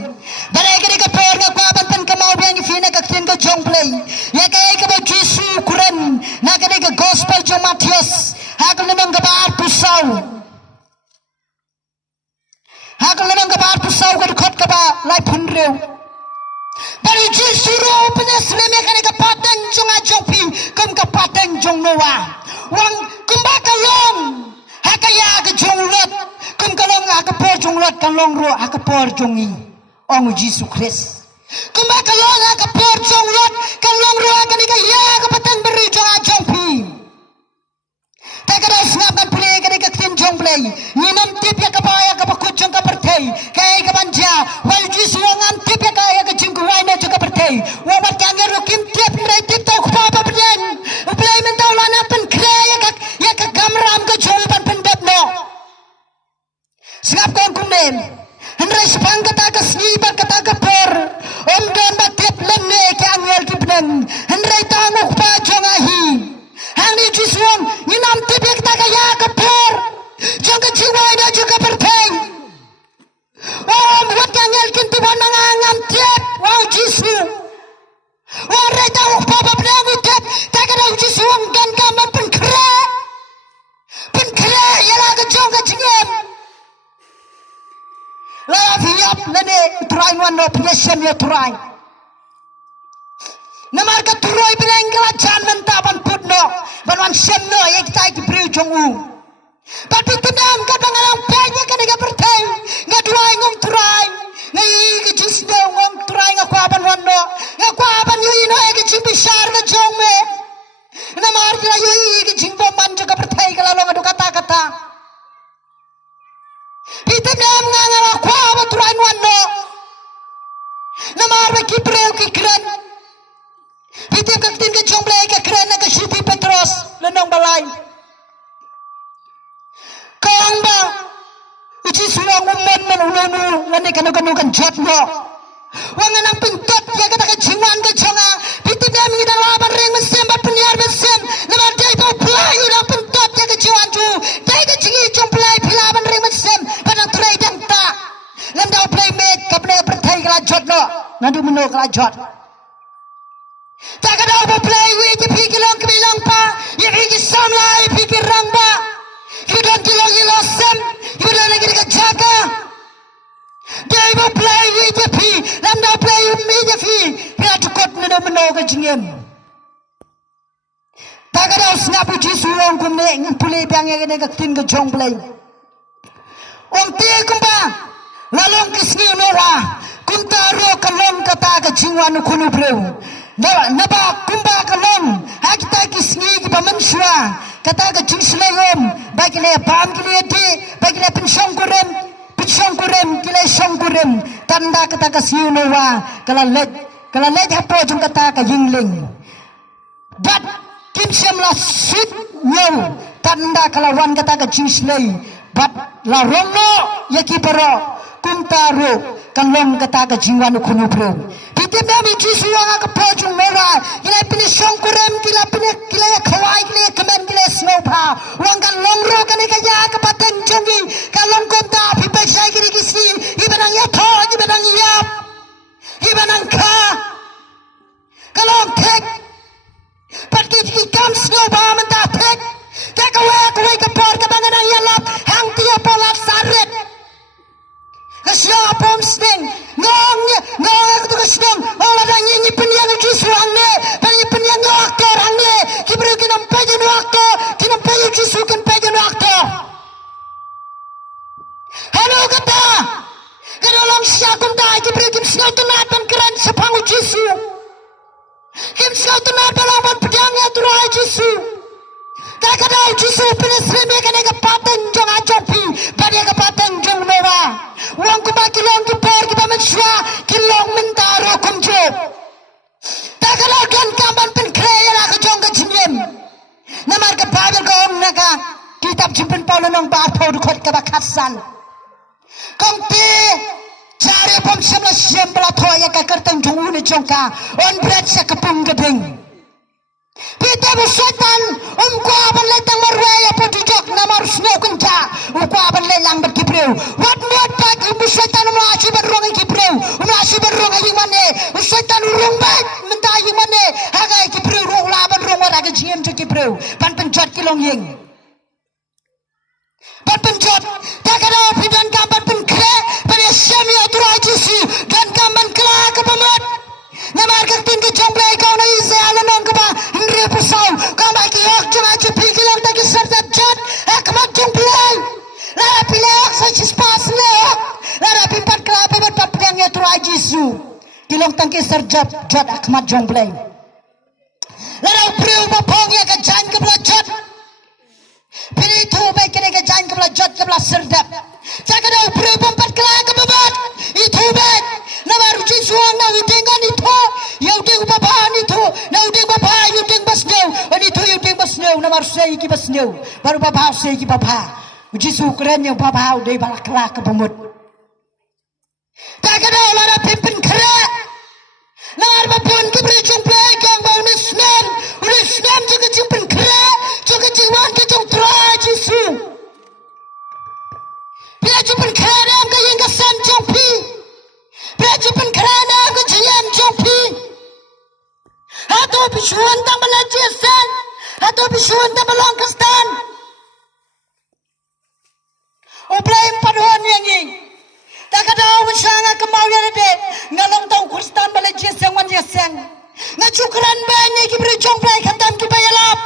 Badai kini ke por ke kuaban pen kemau biang fina keketin ke jong play. Ya kaya kepala Jesu kuren, nak kini ke gospel jong Matius. Hakul nemang ke bar pusau. Hakul nemang ke bar pusau ke dekot ke bar lai penreu. Bari Jesu ro punya seleme kani ke pateng jong ajong pi kum ke pateng jong Noah. Wang kumba kalong hakaya ke jong lot kum kalong ke por jong lot kalong ro ke por jong i ong Jesu Christ. Kumba kalong ke por jong lot kalong ro kani ke ya ke pateng beri jong ajong pi. Tak ada sengapan play kani ke tin jong play. Ninam tip ya ke baya ke bakut jong ke pertei. Kaya ke banja wal Jesu ngam tip ya kaya ke jing kuai na juga pertei. Wabat kangen ro kim tip merai tip tau apa berdeng. Play mentau lana pen kaya ya ke gamram ke jong pan pendap no. Sengap kong kumem. Henry sepang kata ke sniper kata ke por. Om don ba tip lenne ke angel tipneng. Henry tanguk pa jong ahi. Hang ni Jesuam ni nam tip ya kita kaya ke por. Jong ke jiwa ina juga pertei. Om wat angel kintu banang angam tip. Wow Jesu. Orang tahu apa benda tip. Tak ada Jesuam dan kaman penkera. Penkera ialah ke jong ke jingem. Lah fiap nene try wan no penyesian ya try. Namar ka turoy bilang kelajan mentah ban putno. Ban wan sen no ya kita diberi jongu. Tapi tenang ka bangalang penya ka nega pertai. Nga try ngom try. Ngai ke jisno ngom try nga kwaban wan no. Nga kwaban yu ino ya ke jimbisar ka jong me. Namar kila yu ke jingbo man juga pertai ka lalong adu kata-kata. Itu nam nganga kwaban try wan no. Namar ba kibreu ki kren. Pitip keketin ke jong play ke keren ke Siti Petros lenong balai. Kang ba uji suang umman men ulunu lani kanu-kanu jot no. Wang anang pintot ya kata ke jingan ke jonga. Pitip dia mengidang laban ring mesin bat penyiar mesin. Lemar dia itu play udang pintot ya ke jingan tu. Dia ke jingi jong play pilaban ring mesin. Padang turai dan tak. Lem dau play make kapne pertai kelajot no. Nandu menu kelajot. Tak ada apa play with je pikir long kebilang pa. Ya pikir sam lai pikir rang ba. Kita kilong ilosem. Kita lagi dekat jaga. Dia ibu play with je pi. Lam dah play with me je pi. Kita tukut meno ke jingem. Tak ada usnap uji sulong kumne. Pulih biang yang kena ketin ke jong play. Om tiye kumba. Lalong kisni nora. Kuntaro kalong kata ke jingwan kunu breu. Naba kumba kalong hakita kisni ki pamanswa kata ka jingsleyom bagi le pam kile de bagi le pensong kurem kile song kurem tanda kata ka siunowa kala lej hapo jung kata ka yingling bat kim sem la sit nyo tanda kala wan kata ka jingsley bat la rono yaki paro kuntaro kalong kata ka jingwan kunu bro. Kita kami Jesu yang aku pojong merah. Kita pilih songkurem, kita pilih kita kawai, kita kemen, kita snowpa. Wang kan longro kan ikaya kepaten jongi. Kalong konta pipai saya kiri kisi. Ibanang ya tho, ibanang yap, ibanang ka. Jisu. Kim sel tenar balaban pedang ya turai Jisu. Tak ada Jisu penesrem ya kan ega pateng jong ajopi, pada ega pateng jong mera. Uang kuba kilong kipor kita mensua kilong mentaro kumjub. Tak ada gan kamban pen kreya lah ke jong ke jingem. Namar ke babel ke om naga kitab jimpen paulo nong bapo dukot ke bakasan. Kongti cari pom sembla thoya ka kerteng jong uni jongka on berat sa kapung gebeng. Pita bersetan umku aban letang marwaya potijok namar sne kunca umku aban lelang berkibreu wat pak umku setan umasi berrong kibreu umasi berrong imane setan urung bat mentah imane hagai kibreu rong laban rong waraga jiem je kibreu pan penjot kilong yeng pan penjot takada pidan kampan penkre pada syami aturai jisi dan kampan kelak kepamat namar kertin ke jomblai kau na isa alanon keba Henry Pusau kau maki ok jom aja pikilang tak serta jat akmat jomblai lara pilek sacis pas lek lara pimpat kelapa berpat pedangnya aturai jisu kilong tangki serjat jat akmat jomblai lara priu bapongnya ke jan kebelah jat pilih itu baik kena ke jan kebelah jat kebelah serdap cakap dah priu bampat kelak kebebat itu baik nama rujuk suang na udengan itu ya udeng bapak itu na udeng bapak udeng basneu itu udeng basneu nama rusai ki basneu baru bapak rusai ki bapak jisu keren yang bapak udai balak kelak kebemut tak ada lara pimpin kera lara bapun kibri jumplai kang bau nisnem juga jimpin kera juga jiwan ke jong trai jisu bila jimpin kera nam ke yang kesan jompi Prajupan kerana kejian jopi, atau bisuan tak belajarsan, atau bisuan tak belangkastan. Obraim paduan yang ini, tak ada usaha kemauan ada, ngalong tahu Kristen belajarsan wanjasan, ngacukuran banyak kibri jomplai katam kibayalap.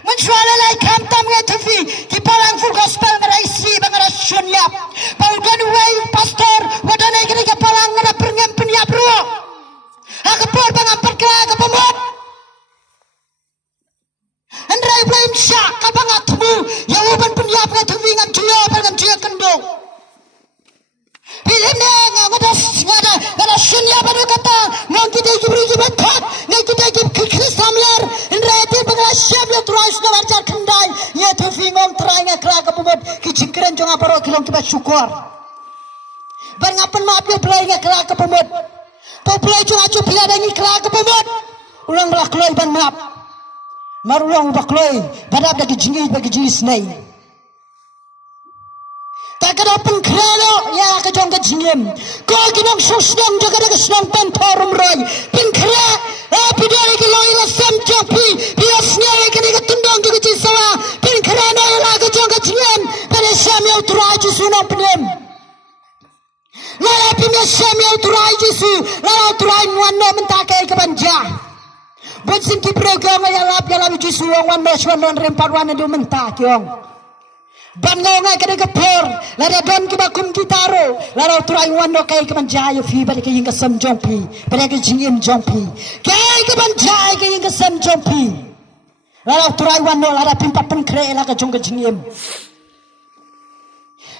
Mensuara lai kamtam ngatufi kipalang full gospel ngaraisi bangarasun yap paudan wai pastor wadana ikri kipalang ngara perngem penyap ruo akapur bangampat kera akapamot andrai blaim syak kabangatmu yawaban penyap ngatufi ngamcuya bangamcuya kendong Pilihnya ngada sunya pada kata ngong kita kibri kibatat ngong kita kibri samlar inrati pengasya beliau terus nawarjar kendai ya tufi ngong terangnya kelak kebumut kicingkeren jonga paro kilong kibat syukur bangapan maaf beliau belaynya kelak kebumut populai jonga cupi ada ngi kelak kebumut ulang belak loy ban maaf marulang ubak loy badab bagi jingi senai tak ada pengkero ya ke jong ke jingem kau kinong susnong jaga daga senong pentorum roy pengkera api dari kiloi la sem jopi biasnya ke daga tundong juga cisawa pengkera na la ke jong ke jingem pada syami uturai sunong penem lala pimya syami uturai jisu lala uturai nuanno mentakai ke banja bunsin ki program ya lap jisu wanno shwanon rempar wana do mentakiong Bangau ngai kena kepor, lara don kibakum kitaro, lara turai wano kai kemanjaya fi pada kai hingga sem jompi, pada kai jingim jompi, kai kemanjaya kai hingga sem jompi, lara turai wano lara pimpat penkre lara jong ke jingim.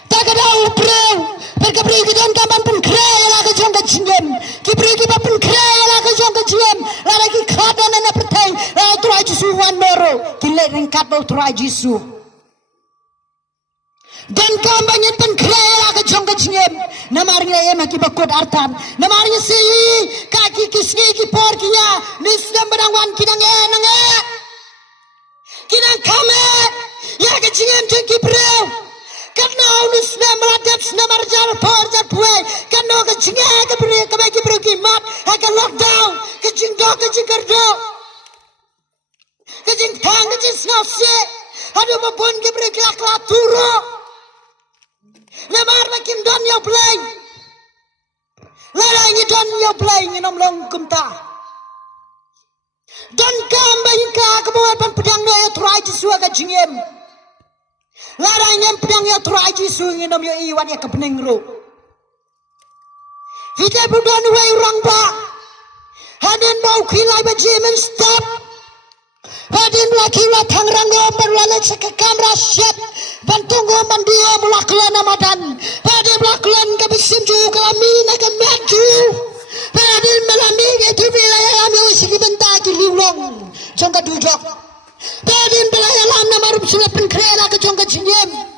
Tak ada upreu, perkebri kidon kaman penkre lara jong ke jingim, kibri kibat penkre lara jong ke jingim, lara ki kada nana pertai, lara turai jisu wanoro, kilek ringkat bau turai jisu. Dan kampanye penkreya ke jong ke jingem namarnya ya maki bakut artan namarnya si kaki kisni ki por kiya nisdam berangwan kinang kame ya ke jingem jeng ki breu karena nisdam meladap namar jar por jar puai karena ke jingem ke breu ke bagi breu ki map akan lockdown ke jing do ke jing kerdo ke jing tang ke jing snapse aduh babon ki breu ki akla turo Lemar makin don yo play. Lara ni don yo play ni nom long kumta. Don kam bayin ka kebuat pan pedang yo try jisu aga jingem. Lara ngem pedang yo try jisu ni nom yo iwan ya kepening ro. Kita bukan way orang ba. Hadin mau kilai bajimen stop. Hadin laki la tangranggo berlalet seka kamera set. Bantunggo mandia mulaklan amadan. Hadin mulaklan kabisim ju kalami naga maju. Hadin melami itu wilayah lami wisiki benta ki liulong. Jongka dujok. Hadin wilayah lam namarup sulapan krela ke jongka jinyem.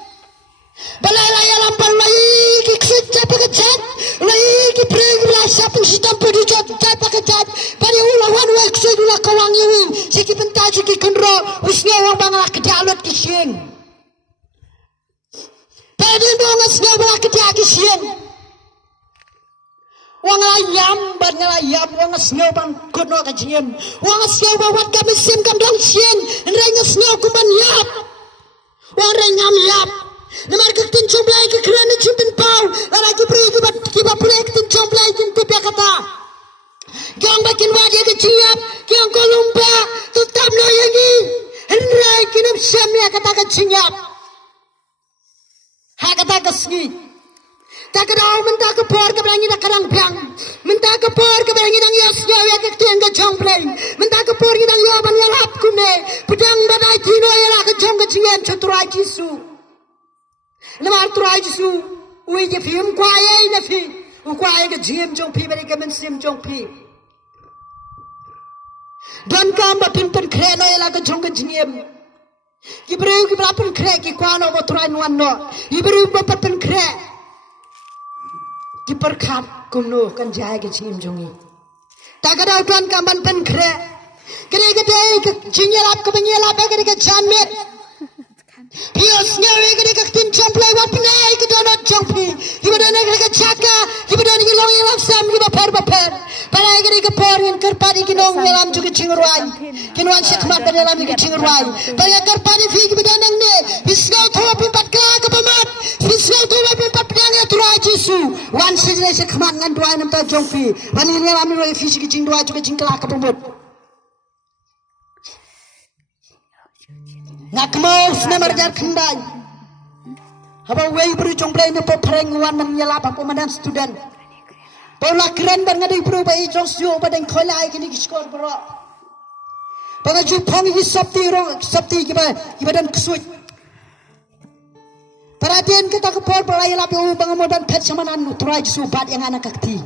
Balai alam balai kiksit pakecat, lagi pergi rasa pensitam pedujat pakecat. Pada ulawan waktu dulu kawang ini, segi pentas segi kendro, usnya orang bangla kedalut kisien. Pada bangla usnya bangla kedalut kisien. Wang ayam, bangalayam, wang usnya bang kono kajiem, wang usnya bawat kami sim kandang sien, rengnya usnya kumban yap, wang rengam yap. Namar kaktin chomblai ke kerana cimpin pau, lagi beri kibat pulai kaktin chomblai jintu pia kata. Kiang bakin wajah ke ciap, kiang kolumba, tetap noyangi. Henry kinam semia kata ke ciap. Ha kata ke sini. Tak kedau mentah ke por ke berangi nak kerang piang. Mentah ke por ke berangi nang yasnya ya kaktin ke chomblai. Mentah ke por nang yaban yalap kume. Pedang badai tino yalak ke chom ke ciap cuturai jisu. Namar turai jisu, ui je film kuai na fi, kuai ke jim jong pi beri ke mensim jong pi. Dan kam bapin pen kreno ela ke jong ke jim. Kibru kibra pen kre ki kuano bo turai nuan no. Kibru bapat pen kre. Kiperkat kumno kan jai ke jim jongi. Takada tuan kam ban pen kre. Kere ke dei ke jinyelap ke benyelap ke ke janmet. Pios nyawe kene kaktin champlai wat pinai ke donot champi. Ibadah negeri ke caka, ibadah ni long yelam sam iba per. Palai kene ke por yang kerpadi ke long yelam juga cingurwai. Kinuan sekmat dari yelam ke cingurwai. Palai kerpadi fi ibadah nang ne. Bisnau thola pimpat kala ke pamat. Bisnau thola pimpat pedang ya turai jisu. Wan sejene sekmat ngan dua enam ta champi. Pani yelam ni roi fi ke cingurwai juga cingkala ke pamat. Nak mau senar jar kendai. Haba wei beri jomblai ni popreng wan menyelap apa madan student. Paula keren banget di beri bayi jong siu badan kolai kini skor bro. Pangaju pang ini sabti kibadan kesuit. Perhatian kita ke por pelai lapi ubang modan pet samanan turai subat yang anak kakti.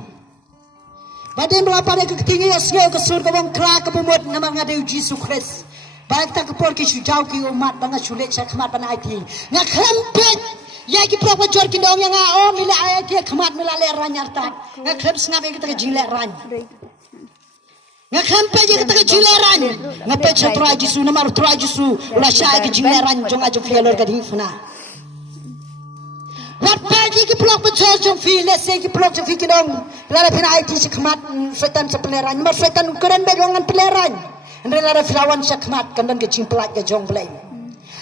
Badan berapa ada kakti ya siu kesur kebang kelak kebumut nama ngadu Yesus Kristus. Baik tak kepor kisah jauh ki umat banget sulit saya kemat pada IT. Nak kelempet, ya ki pelak jor ki dong yang ngao mila ayat dia kemat mila leran nyartat. Nak kelempet sengaja kita kejileran. Nak kelempet je kita kejileran. Ngapet seturai jisu nama turai jisu ulah saya kejileran jong aja fialor kadifna. Wat pagi ki pelak jor jong fi lese ki pelak jong fi ki dong. Lara pina IT si kemat setan sepeleran. Mar setan keren bajongan peleran. Nela filawan sakmat kandan ke cimplat ke jong blai.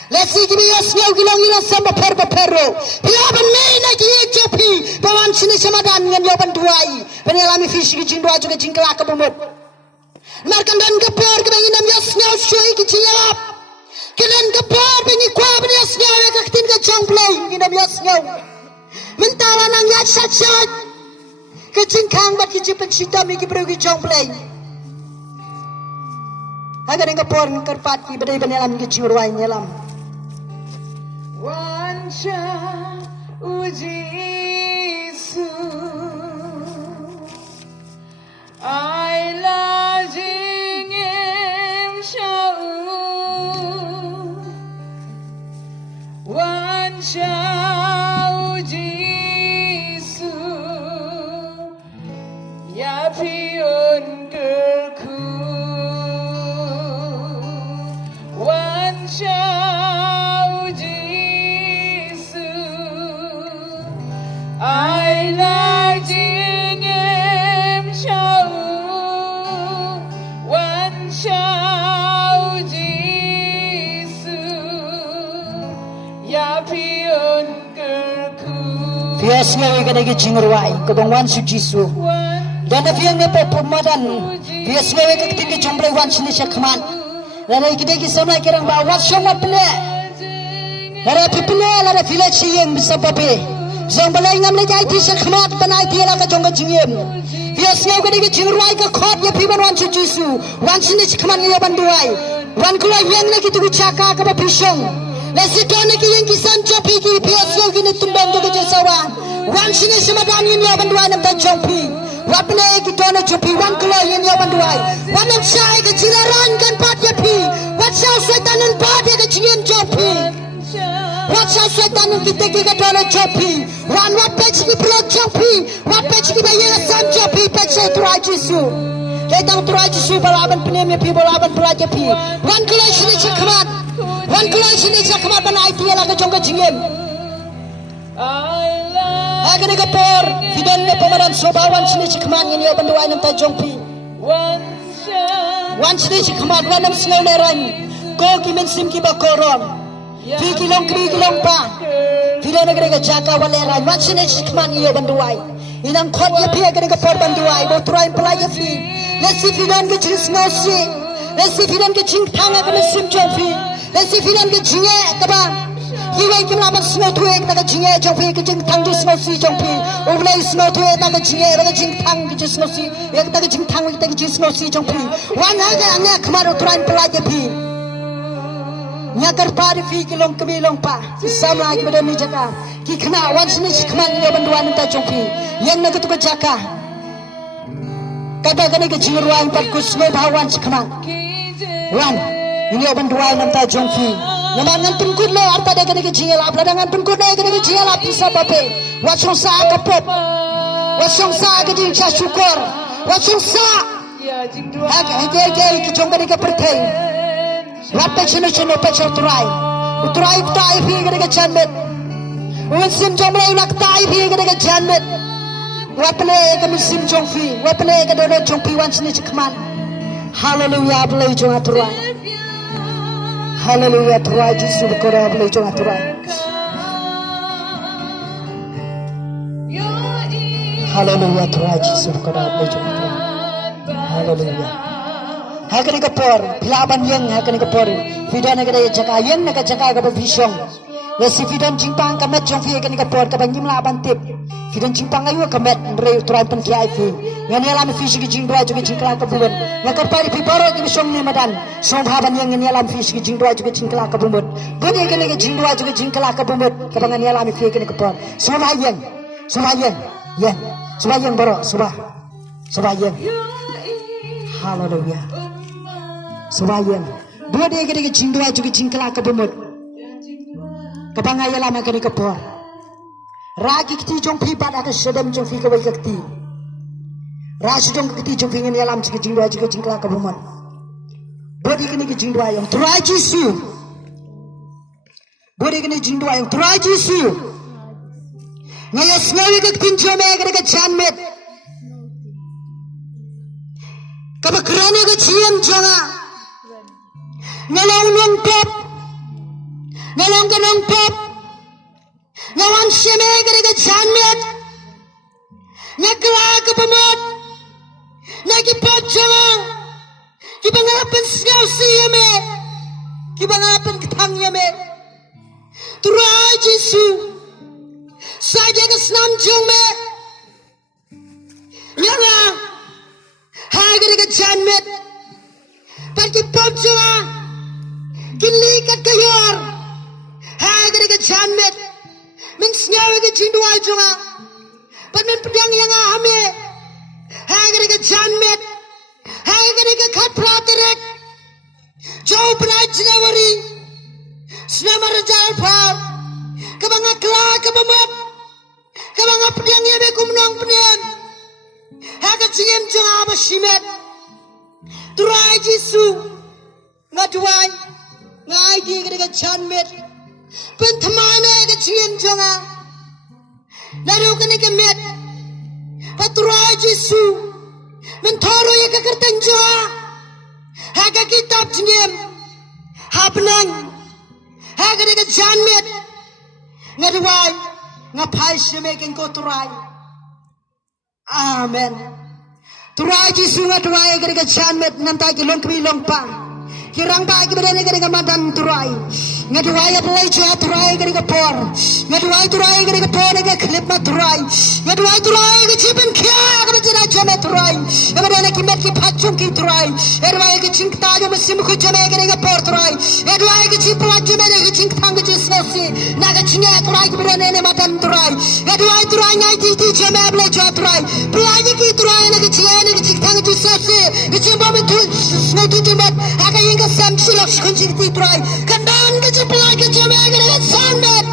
Lesi gibi yasnya gilong gilong sama perro. Pilaban mena ki jopi bawan sini samadan ngan yaban duai. Penelami fisi ki jindua juga jingkela ke bumut. Mar kandan ke por ke benginam yasnya syoi ki ciap. Kandan ke por bengi kwa ben yasnya ya kaktin ke jong blai nginam yasnya. Mentala nang yat sat. Ke jingkang bat ki jipen sitami ki bro ki jong blai. Agar engkau por kerpat ki badai benelam ki ciurwai nyelam. Wansha ujisu ai la jingem shau wansha ujisu ya pion kerku Shau Jisu, I like Jingem Shau, Wan Shau Jisu, Ya Pion Gerku. Fiasnya ikan lagi jingurwai, kedong Wan Shau Jisu. Dan fiang ni pemadan, fiasnya ikan ketinggi jomblai Wan Shau Jisu. Lalu kita kisah nak kira bahawa semua pelak. Lalu pelak, lalu filak siang bisa pape. Zong balai ngam le jai ti sekhamat banai ti la ka jong ka jingem. Bias ngau ka ni ka jingruai ka khot ya pi ban wan chu jisu. Wan sin ni sekhamat ni ban duai. Wan kula yang na ki tu chaka ka ba pisong. Le si to na ki yang ki sam cha pi ki bias ngau ki ni tumbang ka jesawa. Wan sin ni semadan ni ban duai nam ta jong pi. Wapne ki to na chu pi wan kula yang ban duai. Wan nam chai ka jilaran kan pat ya pi. Wat sa setan nun pat ya ka jingem jong pi. Wat sa setan nun kita ki ka to na chopi. Wan wat pe chi pro chopi. Wat pe chi ba ya sam chopi pe che turai jisu. Letang turai jisu balaban pnem ya pi balaban pula je pi. Wan kula sini chakmat. Wan kula sini chakmat banai ti la ka jong ka jingem. Agar ni ka por fidan ne pamaran sobawan sini chakman ni ya banduai nam ta jong pi. Wan sini chakmat wan nam singal ne ran. Ko ki men sim ki ba koron. Fi kilong kri kilong pa. Fidan negeri ka jaka walera. Wan sini chakman ni ya banduai. Inang khot ya pi agar ni ka por banduai. Bo turai pelai ya fi. Lesi fidan ke jing snosi. Lesi fidan ke jing tanga ka men sim jong fi. Lesi fidan ke jinge ka ba. Hiwai kim laban snow tuwe ka jinge jong fi ka jing tang ju snosi jong fi. Ublai snow tuwe ka jinge ka jing tang ka snosi. Yak ka jing tang ka jing snosi jong fi. Wan ha ka anga khamaro turai pelai ya fi. Nyakar pari fi kilong kebilong pa. Sama ki badan ni jaka. Ki khna wan sini khman ni banduan ta jong fi. Yang na ka jaka. Kata kani ke jingruan pat kusme bhawan khman. Wan ini oban duai nam ta jong fi. Naman ngan pungkut lo arta de kani ke jingel apla dengan pungkut de kani ke jingel ap bisa pape. Wasong sa ka pop. Wasong sa ke jing cha syukur. Wasong sa. Hak ke jong kani ke perthai. Rape chino chino pe turai. Uturai tai fi kani ke janmet. Un sim jom lai nak tai fi kani ke janmet. Wapne ke musim jong fi. Wapne ke dono jong fi wan sini chakman. Hallelujah belai jong aturai. Hallelujah turai jisu berkora belai jong aturai. Hallelujah turai jisu berkora belai jong aturai. Hallelujah. Hakani kapor pilaban yang hakani kapor. Fidan agak jaka yang naga jaka agak bervisong. Lesi fidan cimpang kamet jong fi hakani kapor kabanyim laban tip. Fidan cimpang ayu kamet rei turai pen kiai fi. Ngani alam fi sigi jingdua juga jingkla kabumun. Ngakar pari fi baro gibi song ni madan. Song haban yang ngani alam fi sigi jingdua juga jingkla kabumun. Budi ngani ke jingdua juga jingkla kabumun. Kabang ngani alam fi hakani kapor. Subayang, yang, subayang baro, subayang. Hallelujah. Subayang. Budi ngani ke jingdua juga jingkla kabumun. Kabang ngani alam hakani kapor. Ragi kiti jong fi pada ke sedem jong fi kawai kiti. Rasi jong kiti jong fi ngani alam jika jingdua juga jingkla kabumun. Budi kini ke jingdua yang turai jisu. Budi kini jingdua yang turai jisu. Ngaya snawi ke kiti jome ke janmet. Kabakrani ke cium jonga. Ngalong nong pop. Ngalong ke nong pop. Ngawan syeme ke janmet. Ngakla ke pemot. Nagi pop jonga. Kibangalapan siyaw siya me. Kibangalapan kitang niya me. Turai Jisu. Saja ka snam jong me. Nga. Hagari ka janmet. Pagi pop jonga. Kilikat kayor. Hagari ka janmet. Min snyawi ka jinduay jonga. Pag min pedang yang ahame. Hagari ka janmet. Hai kene ke praterek jauh berai Januari selama rejal pal kebanga kla kebamap kebanga pedang ye bekum nong pedang haka cingem jong aba shimet turai Jisu ngaduai ngai di kene ke janmet pentemane ke cingem jonga lalu kene ke met paturai Jisu mentoro ya kekerteng joa haga kitab jengem hapnang haga dega janmet ngaduai ngapai semeken ko turai amen turai Jisu ngaduai haga dega janmet nantai ki long kmi long pa kirang ba ki bedane dega madan turai Ngaduai apalai jua turai gari kapor. Ngaduai turai gari kapor nega klip ma turai. Ngaduai turai ke cipen kia ke bejana jome turai. Kemudian kimet ki pacung ki turai. Ngaduai ke cingta jo mesim ku jome gari kapor turai. Ngaduai ke cipla jome ke cingtang ke jisnasi. Naga cinga turai ke berane ne matan turai. Ngaduai turai ngai ti jome apalai jua turai. Pelai ki turai naga cinga ne ke cingtang ke jisnasi. Ke cimpa betul snotu jumat. Aga inga sam silak kunci ti turai. Kandan ke cipla ke jome gari ke sandet.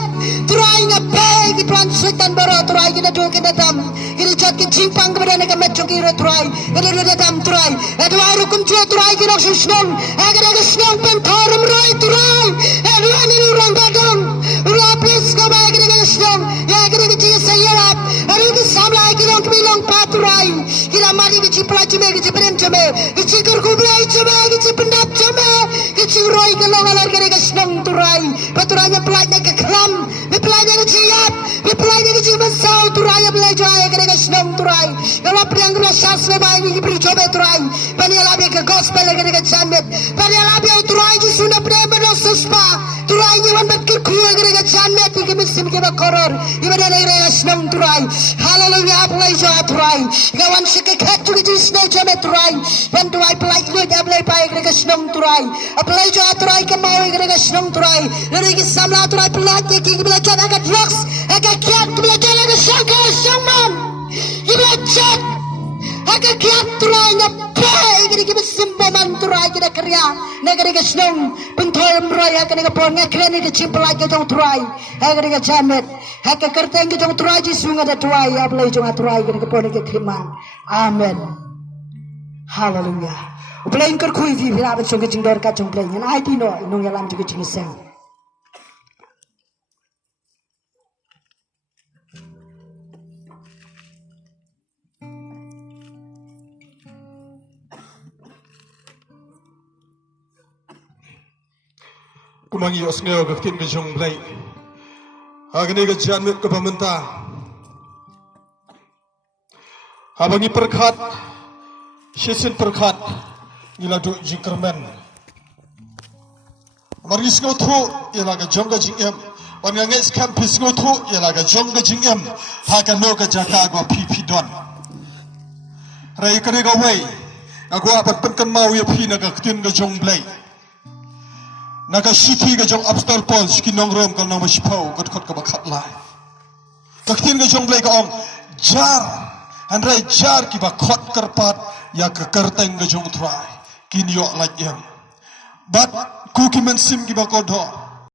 Turai ngapai ki plan sultan baro turai ki nadu ki datam. Kini cat ki cimpang ke berane ke mecu ki turai. Kini datam turai. Aduai rukun tua turai ki nak susnong. Agar aga snong pentorum roi turai. Aduai ni urang gadong. Urapis ko ba kini aga snong. Ya kini ki cia sayarap. Aduai ki samla ki long kemilong paturai. Kira mari ki cipla cime ki ciprem cime. Ki cikar kublai cime ki cipendap cime. Ki ciroi ki long alar kini aga snong turai. Paturanya pelajnya ke kelam. Pelajnya ke ciap. Pelajnya ke cimasau turai. Pelajnya kini aga snong turai. Kalau priang kena syas lebai ki beri coba turai. Panialabi ke gospel kini aga janmet. Panialabi turai ki sunda prema suspa. Turai ki wan bet kuya kini aga janmet. Ki misim ki bakoror. Ibadah kini aga snong turai. Hallelujah pelajnya turai. Kawan sikit katu ki snong coba turai. Pantuai pelajnya ki ablai pai kini aga snong turai. Pelajnya turai ke mau kini aga snong turai. Dari ki samla turai pelajnya ki belajar agak drugs. Agak kiat belajar agak sangka sangman. Ki belajar agak kiat turai ngapai kini ki besimbaman turai kini kerja. Negeri ke snong pentoy meraya kini ke pon ngakren ki cimpelai ke jong turai. Agak kini jamet. Agak kerteng ki jong turai ji sungai ada turai. Ablai jong turai kini ke pon ki kriman. Amen. Hallelujah. Upelain kerkui vi virabat jong ke jingdor ka jong play. Yan ai tino inong yalam juga jingiseng. Kumangi osngeo ke kin ke jong blai. Agni ke janmet ke pamenta. Abangi perkat. Syesin perkat. Ila du jingkermen. Maris ngotu ila ke jong ke jingem. Wan ngais kampis ngotu ila ke jong ke jingem. Hakan no ke jaka gua pipi don. Rai kene ga wei. Aku apat penkan mau ya pi na ke kin ke jong blai. Naga city ke jong upstar pol skin nong rom kal nong masipau kot kot ke bakat lai. Kaktin ke jong blai ke om jar andrai jar ki bakot kerpat ya ke kerteng ke jong try kini yo like em. But ku ki men sim ki bakodo